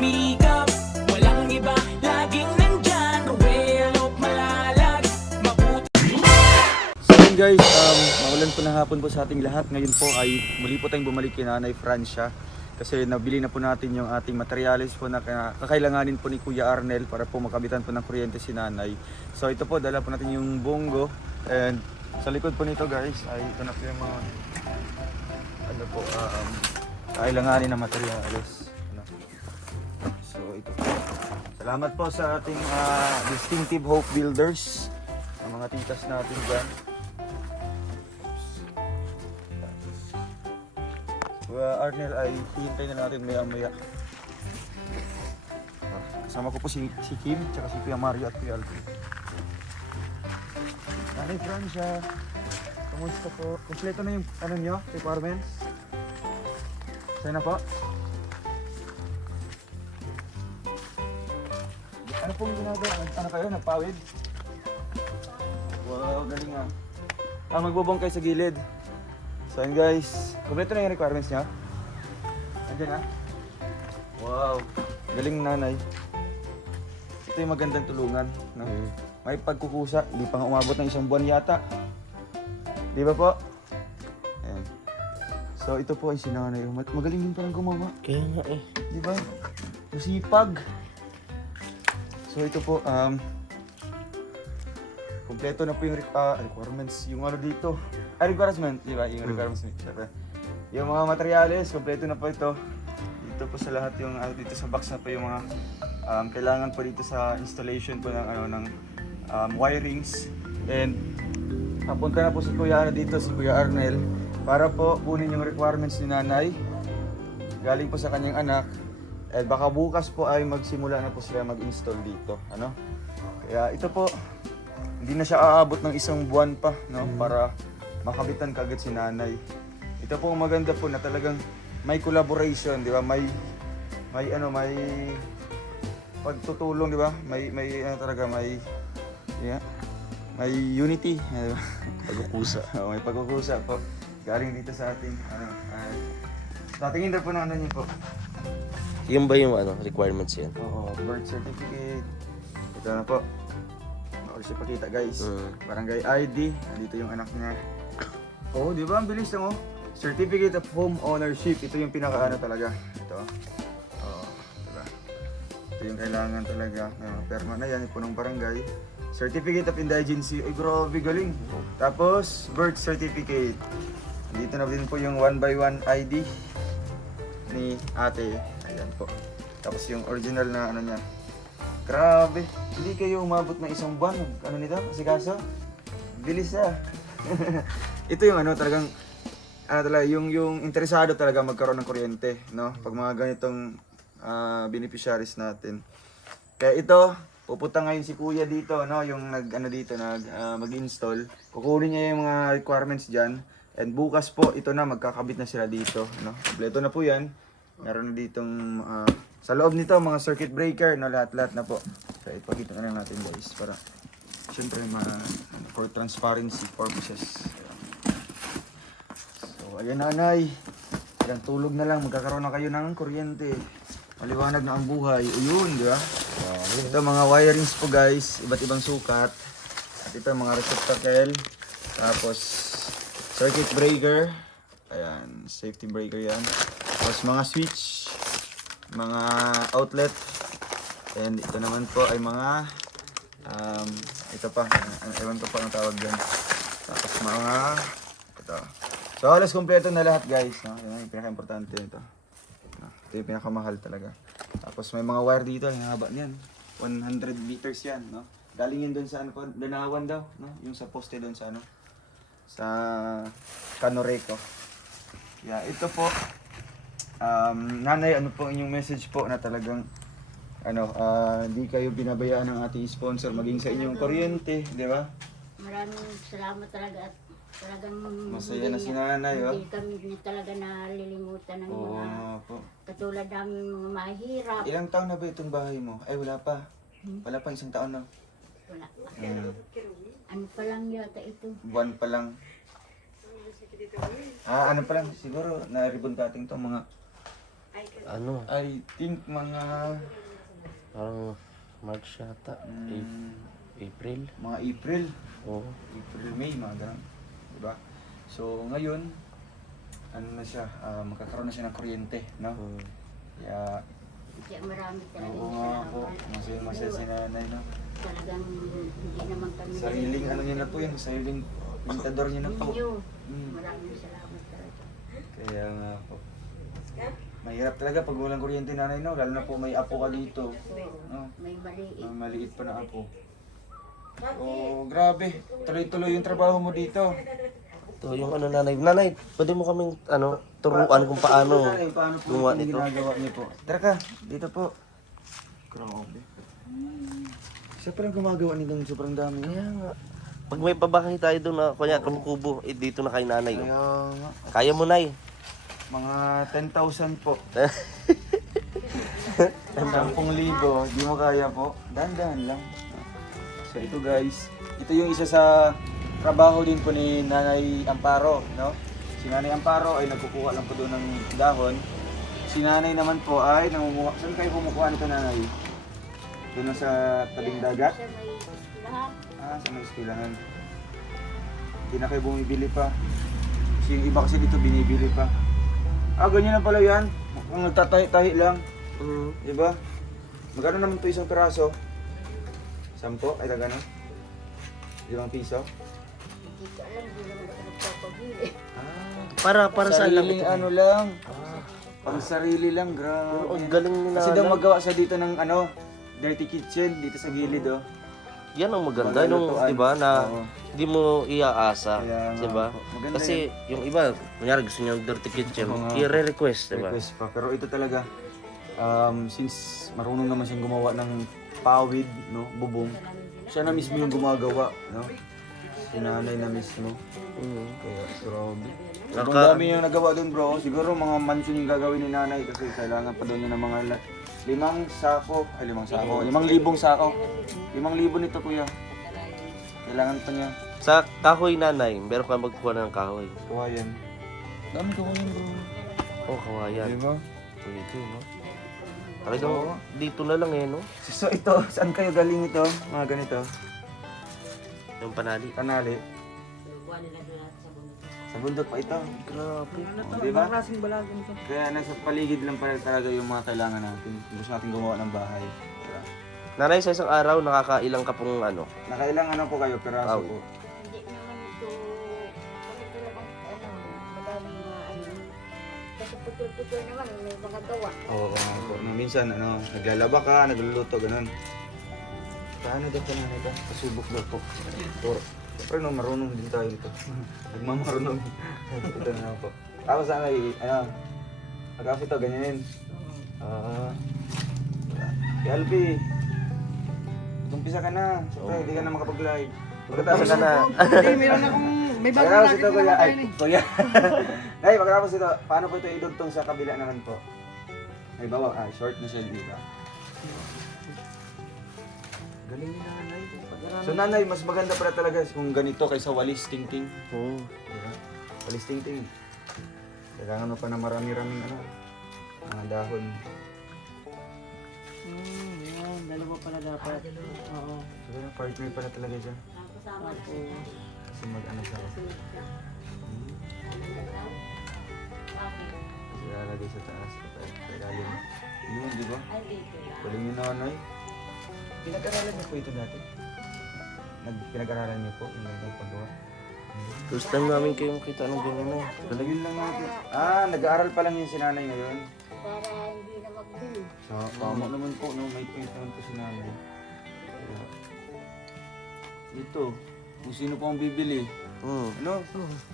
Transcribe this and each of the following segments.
sumikap. Walang iba, laging nandyan. Ruel Malalag, mabuti. So yun guys, maulan po na hapon po sa ating lahat. Ngayon po ay muli po tayong bumalik kay Nanay Francia. Kasi nabili na po natin yung ating materials po na kakailanganin po ni Kuya Arnel para po makabitan po ng kuryente si Nanay. So ito po, dala po natin yung bongo. And sa likod po nito guys, ay ito na po yung mga ano po, kakailanganin na materials. Ano. So ito po. Salamat po sa ating Distinctive Hope Builders. Ang mga titas natin dyan. Arnel ay hihintay na natin maya-maya. Kasama ko po si Kim, tsaka si Kuya Mario at Kuya Alvin. Nanay Francia, kamusta po? Kompleto na yung ano nyo, requirements? Sa'yo na po? Ano pong ginagawa? Ano kayo? Nagpawid? Wow, galing nga. Magbubong kayo sa gilid. So yun guys, kompleto na yung requirements niya. Andiyan na. Wow, galing nanay. Ito yung magandang tulungan. No? May pagkukusa, hindi pa nga umabot ng 1 buwan yata. Di ba po? Ayan. So ito po ay si nanay. Magaling din palang gumawa. Kaya nga eh. Di ba? Masipag. So ito po, kompleto na po yung requirements, yung ano dito. Requirements, di ba? Yung requirements, syempre. Yung mga materials, kompleto na po ito. Dito po sa lahat yung, dito sa box na po yung mga kailangan po dito sa installation po ng, ng wirings. And papunta na po si Kuya dito, si Kuya Arnel, para po kunin yung requirements ni Nanay. Galing po sa kanyang anak. At baka bukas po ay magsimula na po sila mag-install dito. Ano? Kaya ito po, hindi na siya aabot ng 1 buwan pa, no, para makabitan kagad si Nanay. Ito po ang maganda po na talagang may collaboration, di ba? May pagtutulong, di ba? May talaga may unity, di ba? Pagkukusa. Oh, may pagkukusa po. Galing dito sa ating tingin daw po ng ano niyo po. Yung ba yung requirements yan? Oo, birth certificate. Ito na po. Kasi pakita guys, barangay ID, dito yung anak niya. Oh, di ba? Ang bilis lang oh. Certificate of Home Ownership, ito yung pinakaano talaga. Ito. Oh, diba? Ito yung kailangan talaga. Perma na yan, po ng barangay. Certificate of Indigency, ay grabe galing. Tapos, birth certificate. Dito na din po yung 1x1 ID ni ate. Ayan po. Tapos yung original na ano niya. Grabe, hindi kayo umabot ng 1 buwan. Ano nito? Kasi kaso, bilis ah. Ito yung talagang, talaga, yung interesado talaga magkaroon ng kuryente, no? Pag mga ganitong beneficiaries natin. Kaya ito, pupunta ngayon si Kuya dito, no? Yung mag-install. Kukunin niya yung mga requirements dyan. And bukas po, ito na, magkakabit na sila dito, no? Kompleto na po yan. Meron na ditong, sa loob nito, mga circuit breaker, no, lahat-lahat na po. So, ipakita na lang natin guys, para syempre for transparency purposes. So, ayan nanay. Ayan, tulog na lang, magkakaroon na kayo ng kuryente. Maliwanag na ang buhay. Ayun, di ba? Ito mga wirings po guys, iba't ibang sukat. At ito mga receptacle. Tapos, circuit breaker. Ayan, safety breaker yan. Tapos mga switch, mga outlet, and ito naman po ay mga ito pa, ewan ko pa ang tawag dyan. Tapos mga ito. So halos kompleto na lahat guys, no? Yan yung pinaka-importante nito. Ito yung pinakamahal talaga. Tapos may mga wire dito, yung haba niyan, 100 meters yan, no? Galing yun doon sa ano po, Danawan daw, no? Yung sa poste doon sa sa Canoreco. Yeah, ito po. Nanay, ano po inyong message po na talagang hindi kayo binabayaan ng ating sponsor maging sa inyong kuryente, di ba? Maraming salamat talaga at talagang Masaya na si Nanay, hindi kami talaga nalilimutan ng mga po. katulad namin mga mahirap. Ilang taon na ba itong bahay mo? Ay, wala pa. Wala pa, 1 taon na. Wala. Ano pa lang yata ito? Buwan pa lang. Ano pa lang, siguro na-ribbon cutting to mga Ano, I think mga parang March yata. April. mga April. Oo. April, May, mga ganun. Diba? So, ngayon, ano na siya, magkakaroon na siya ng kuryente, no? Kaya, Kaya marami talaga oo nga po, masaya si nanay, no? Talagang hindi naman kami. Sariling ano niya na po yan, sariling pintador niya na po. Inyo. Mm. Maraming salamat talaga. Kaya nga po. Mahirap talaga pag walang kuryente nanay, no? Lalo na po may apo ka dito. No? May maliit. May maliit pa na apo. Oh, grabe. Tuloy-tuloy yung trabaho mo dito. Ito yung ano nanay. Nanay, pwede mo kaming ano, turuan kung paano Nanay, paano po gumawa yung nito? ginagawa niyo po? Tara ka, dito po. Grabe. Siya palang gumagawa nitong sobrang dami. Kaya nga. Pag may pabahay tayo doon na, kunya kumukubo, dito na kay nanay. Kaya Oh. nga. Kaya mo, nay. Mga 10,000 po. 10,000, di mo kaya po. Dahan-dahan lang. So ito guys, ito yung isa sa trabaho din po ni Nanay Amparo, no? Si Nanay Amparo ay nagkukuha lang po doon ng dahon. Si Nanay naman po ay nangunguha. Saan kayo kumukuha nito, Nanay? Doon na sa tabing dagat? Sa may lahat. Sa may eskwelahan. Hindi na kayo bumibili pa. Kasi yung iba kasi dito binibili pa. Ganyan na pala yan. Kung nagtatahi-tahi lang. Diba? Magkano naman ito isang piraso? 10? Ay, gano'n? 5 piso? Hindi ko alam, hindi naman ako nagpapabili. Para saan lang Sariling ito? ano lang. Pang sarili lang, grabe. Ang galing ni Kasi daw nanay. magawa siya dito ng ano, dirty kitchen dito sa gilid, oh. Yan ang maganda nung, Paglutuan. 'di ba, na Oo. hindi mo iaasa, Kaya nga 'di ba? po. Maganda Kasi yung iba, kunyari gusto niyo ng dirty kitchen, Oo nga. i-request, 'di ba? Request pa. Pero ito talaga, since marunong naman siyang gumawa ng pawid, no, bubong, siya na mismo yung gumagawa, no? Si nanay na mismo. Kaya, grabe. Ang dami yung nagawa doon, bro. Siguro mga mansion yung gagawin ni nanay kasi kailangan pa doon yun ng mga 5 sako. 5,000 sako. 5,000 nito, kuya. Kailangan pa niya. Sa kahoy nanay, meron ka magkuha ng kahoy. Kawayan. Dami kawayan, bro. Oh, kawayan. ba? Pwede, no? Talagang dito na lang no? So ito, saan kayo galing ito? Mga ganito? Yung panali. Tanali. Sa bundok pa ito. Grabe. Di ba? Kaya nasa paligid lang pala talaga yung mga kailangan natin. Gusto natin gumawa ng bahay. Diba? Nanay, sa isang araw, nakakailang ka pong ano? Nakailang ano po kayo, peraso po? Hindi naman ito, kasi talagang madaming mga kasi putol-putol naman, may mga gawa. Oo, po. Minsan, naglalaba ka, nagluluto, ganun. Paano daw ka na ito? Pasubok daw po. Turo. Siyempre, marunong din tayo ito. Nagmamarunong. Ito na po. Tapos sana, pagkasi ito, ganyanin. Alpi, umpisa ka na. Siyempre, hindi ka na makapag-live. Pagkatapos ka na. Hindi, meron akong, may bagong Pagkatapos racket ito, na kuya. naman Ay, tayo eh. kuya. Ay, pagkatapos ito, paano po ito idugtong sa kabila naman po? Ay, bawa, short na siya, di ba? Galing ni nanay. So nanay, mas maganda pala talaga kung ganito kaysa walis ting-ting. Oo. Diba? Walis ting-ting. Kailangan mo pa na marami-raming mga dahon. Yan, dalawa pala dapat. Oo. So, partner pala talaga siya. Kasama na Kasi mag-ano siya. Kasi lalagay sa taas. Sa ilalim. Yun, di ba? Ay, dito lang. Galing ni nanay. Pinag-aralan niyo po ito dati? Pinag-aralan niyo po yung paggawa? First time namin kayo makita ng ganyan na. Talagin lang natin. Nag-aaral pa lang yung si nanay ngayon. Para hindi na mag-bill. So, tama naman po, no? May point naman po si nanay. Kaya, ito, kung sino po ang bibili. Ano?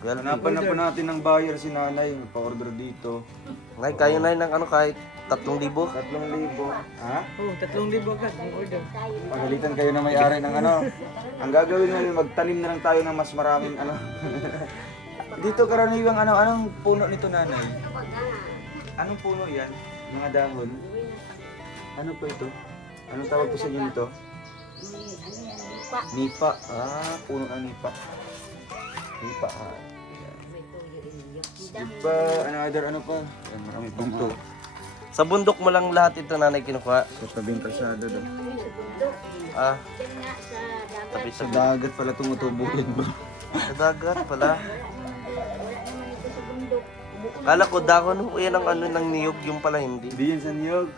Hanapan na po natin ng buyer si nanay. Magpa-order dito. Nay, kayo na ng ano kahit 3,000. 3,000. Ha? Oh, 3,000 agad ang order. Pagalitan kayo na may-ari ng ano. Ang gagawin namin, magtanim na lang tayo ng mas maraming Dito karaniwang anong puno nito, nanay? Anong puno yan? Mga dahon? Ano po ito? Anong tawag po sa inyo nito? Ano yan, lupa. Nipa. Puno ng nipa. Nipa. May tuyo. Iba, ano pa? Yan, marami pang to. Sa bundok mo lang lahat ito nanay kinukuha. Sa tabing kalsada daw. Ah, Diyan nga sa dagat. tabi Sa sa dagat pala tumutubo yun bro. Sa dagat pala. Wala naman ito sa bundok. Kala ko dahon po yan ang ano ng niyog, yung pala hindi. Hindi yan sa niyog.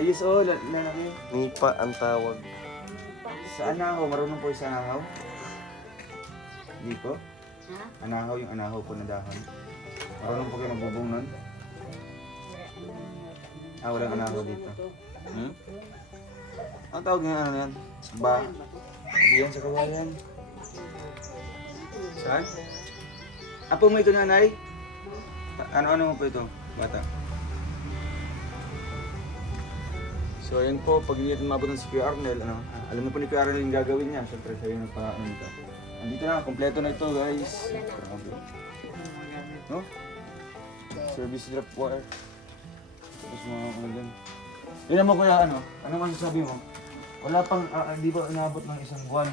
Ayos lalaki. Nipa ang tawag. Sa anahaw, marunong po sa anahaw? Hindi po? Ha? Anahaw, yung anahaw po na dahon. Marunong po kayo nagbubong nun? Ah, walang anahaw dito. Hmm? Ang tawag nga ano yan? Ba? Hindi yan sa kawayan. Saan? Apo mo ito nanay? Ano-ano mo po ito? Bata. So ayun po, pag hindi natin mabutan si Kuya Arnel, ano, alam na po ni Kuya Arnel yung gagawin niya. Siyempre siya yung nagpa-ano nito. Andito na, kompleto na ito guys. Grabe. No? Service drop wire. Tapos mga ano dun. Yun naman kuya, ano masasabi mo? Wala pang, di ba inabot ng isang buwan?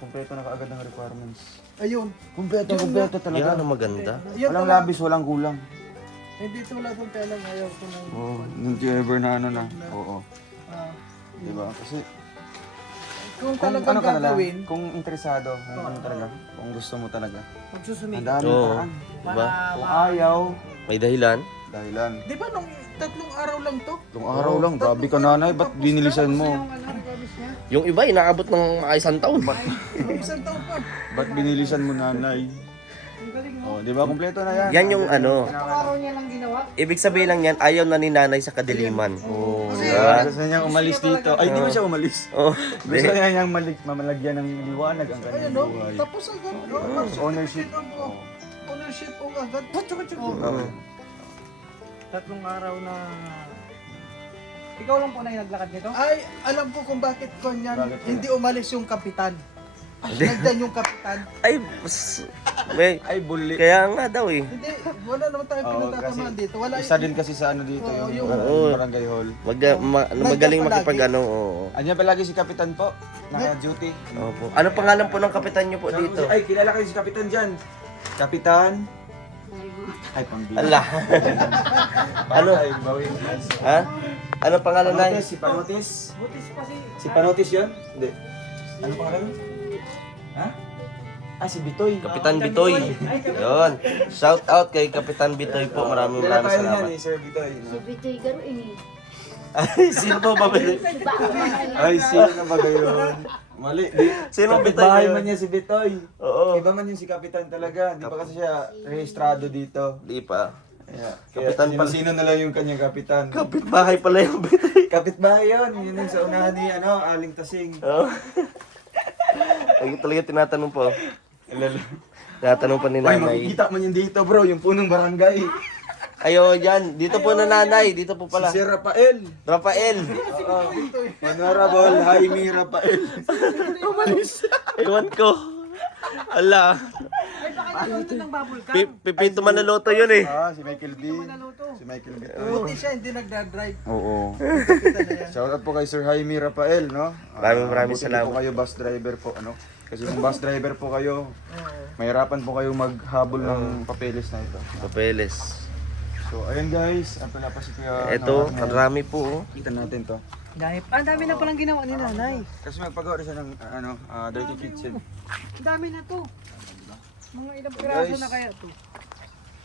Kompleto na kaagad ng requirements. Ayun. Kompleto talaga. Yan ang maganda. Ayun Walang pala. labis, walang kulang. Hindi tulad ng pala ayaw ko ng... Oo, nung ever na ano na. Oo. ah, Di ba? Kasi kung kung talagang ano ka na lang, gagawin, kung interesado, kung ano talaga, kung gusto mo talaga. Ang magsusumikap. dami Oo. paraan. Diba? Kung ayaw, May dahilan. dahilan. Di ba nung 3 araw lang to? Itong araw lang, grabe ka nanay, ba't binilisan mo? Yung requirements niya. Yung iba, inaabot ng isang taon. Isang taon pa. Ba't binilisan mo nanay? Ang galing mo. Oh, di ba kompleto na yan? Yan yung ano. Araw niya lang ginawa. Ibig sabihin lang yan, ayaw na ni nanay sa kadiliman. Oo, diba? Gusto niya umalis dito. Ay, hindi ba siya umalis? Oo. Gusto niya niyang mamalagyan ng liwanag ang Ayun kanyang no, buhay. tapos agad. Ownership. Ownership o agad. Oo. 3 araw na... Ikaw lang po na yung naglakad nito? Ay, alam ko kung bakit kanyan Bakit hindi umalis yung kapitan. Nagdan yung kapitan. Ay, may, Ay, bully. kaya nga daw eh. Hindi, wala naman tayong Oo, pinagtatamaan kasi dito. Wala Isa din kasi sa ano dito, Oo, yung Oo. barangay hall. Magaling Nandiyan makipag ano. Oo. Andiyan palagi si Kapitan po, naka-duty. Opo. Ano pangalan po ng kapitan niyo po dito? Ay, kilala kayo si Kapitan dyan. Kapitan? Ay, pambili. Allah. Ano? Ay, bawin. Ha? Ano pangalan na? Panotis, si Panotis. Butis pa Si Panotis yun? Hindi. Ano pangalan mo? Ha? Ah, si Bitoy. Kapitan Bitoy. Yun. Shout out kay Kapitan Bitoy po. Maraming Kilala tayo salamat. niyan eh, Sir Bitoy. Si Bitoy Garo ini. Ay, sino po ba? Diba ang mga Ay, sino na ba kayo? Mali. Sino Bitoy Kapitbahay yun? man niya si Bitoy. Oo. Iba man yun si Kapitan talaga. Di pa kasi siya rehistrado dito. Di pa. Kaya Kapitan pala. sino na lang yung kanyang kapitan. Kapitbahay pala yung Bitoy. Kapitbahay yun. Yun yung sa unahan ni Aling Tasing. Oo. Ay, talaga tinatanong po. Tinatanong pa ni Ay, nanay. makikita man yun dito bro. Yung punong barangay. Ayo, yan. Dito po na nanay. Dito po pala. Si Sir Rafael. Rafael. Honorable Jaime Rafael. Ewan ko. Ala. Ay, baka naluto ng bubble gum. Pipito Manaloto yun eh. Ah, si Michael B. Naluto. Si Michael B. Buti siya, hindi nagdadrive. Oo. Kapitan na yan. Shout out po kay Sir Jaime Rafael, no? Maraming buti salamat. po kayo bus driver po, ano? Kasi kung bus driver po kayo, mahirapan po kayong maghabol ng papeles na ito. Papeles. So, ayun guys, ang pala pa si Kuya. Ito, ano, ang rami po. Oh. Kita natin to. Ang dami na palang ginawa ni nanay. Kasi magpagawa rin siya ng dirty kitchen. Ang dami na to. Mga ilang So, piraso guys, na kaya to.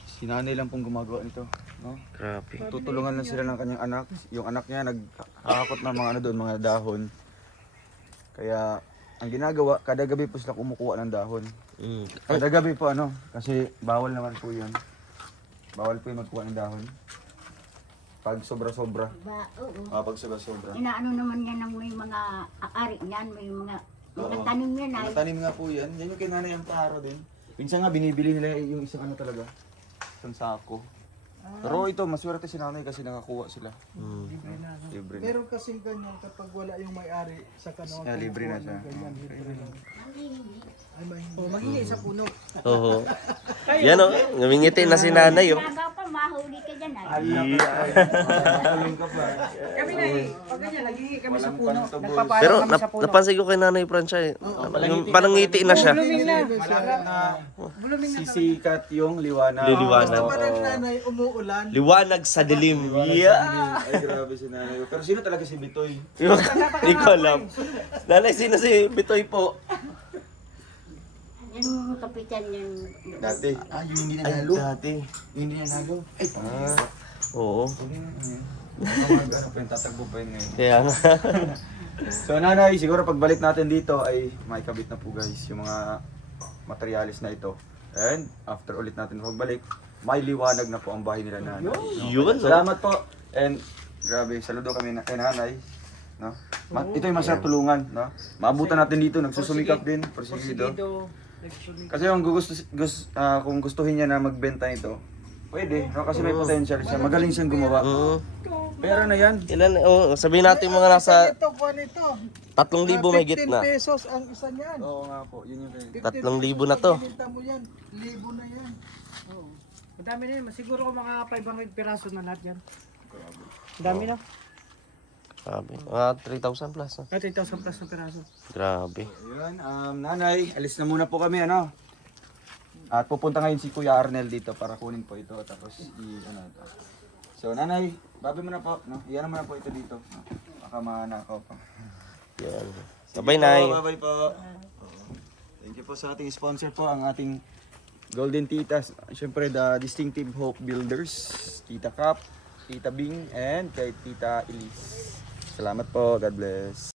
Si nanay lang pong gumagawa nito, no? Grabe. Tutulungan lang sila ng kanyang anak. Yung anak niya naghahakot ng mga ano doon, mga dahon. Kaya ang ginagawa, kada gabi po sila kumukuha ng dahon. Mm. Kada gabi po kasi bawal naman po 'yun. Bawal po yung magkuha ng dahon. Pag sobra-sobra. Ba, oo. Pag sobra-sobra. Inaano naman yan ng may mga aari niyan, may mga Oo. tanim yan ay. Tanim nga po yan. Yan yung kay Nanay Amparo din. Minsan nga binibili nila yung isang talaga. Isang sako. Pero ito, maswerte si nanay kasi nakakuha sila. Mm. Libre na. Pero kasing ganyan kapag wala yung may-ari sa kanong Libre na siya. Ay, mahingi sa puno. Oo. Yan o, ngumingiti na si nanay oh. Baga pa, mahuli ka dyan ay. Alam ka pa. Kami na pag ganyan, naghihingi kami sa Walang puno. pantubos. Nagpapaalam Pero kami sa puno. napansin ko kay nanay Francia eh. Parang ngiti na siya. Blooming na. Malapit na Blooming na. sisikat yung liwanag. Liliwanag. Basta parang nanay, umuulan. Liwanag sa dilim. Yeah! Ay, grabe si nanay. Pero sino talaga si Bitoy? Hindi ko alam. Nanay, sino si Bitoy po? Yung kapitan yung... Dati. Yung hindi Ay, dati. Hindi niya nalo. Ay, Oo. Tatakbo pa yun ngayon. Kaya nga. So nanay, siguro pagbalik natin dito ay maikabit na po guys yung mga materialis na ito. And after ulit natin pagbalik, may liwanag na po ang bahay nila nanay. Yun. Salamat po. And grabe, saludo kami kay nanay. No? Ito yung masarap tulungan. No? Maabutan natin dito, nagsusumikap din. Porsigido. Kasi yung kung gustuhin niya na magbenta nito, pwede. No? Kasi may potential siya. Magaling siyang gumawa. Pera na yan. Ilan, sabihin natin mga nasa Ito, kuha nito. 3,000 may gitna. 15 pesos ang isa niyan. Oo nga po, yun yung kayo. 3,000 na to. Pag mo yan, 1,000 na yan. Oo. Madami na yun. Siguro ko mga 500 piraso na lahat yan. Dami na. Grabe. 3,000 plus. 30,000 plus na piraso. Grabe. Yun, nanay, alis na muna po kami, ano? At pupunta ngayon si Kuya Arnel dito para kunin po ito. Tapos, ano ito. So, nanay, babi mo na po, no? Iyan mo na po ito dito. No? Baka manakaw pa. Yan. Sabay, Nay. Bye-bye po. Thank you po sa ating sponsor po, ang ating Golden Titas. Siyempre, the Distinctive Hope Builders. Tita Cap, Tita Bing, and kay Tita Elise. Salamat po. God bless.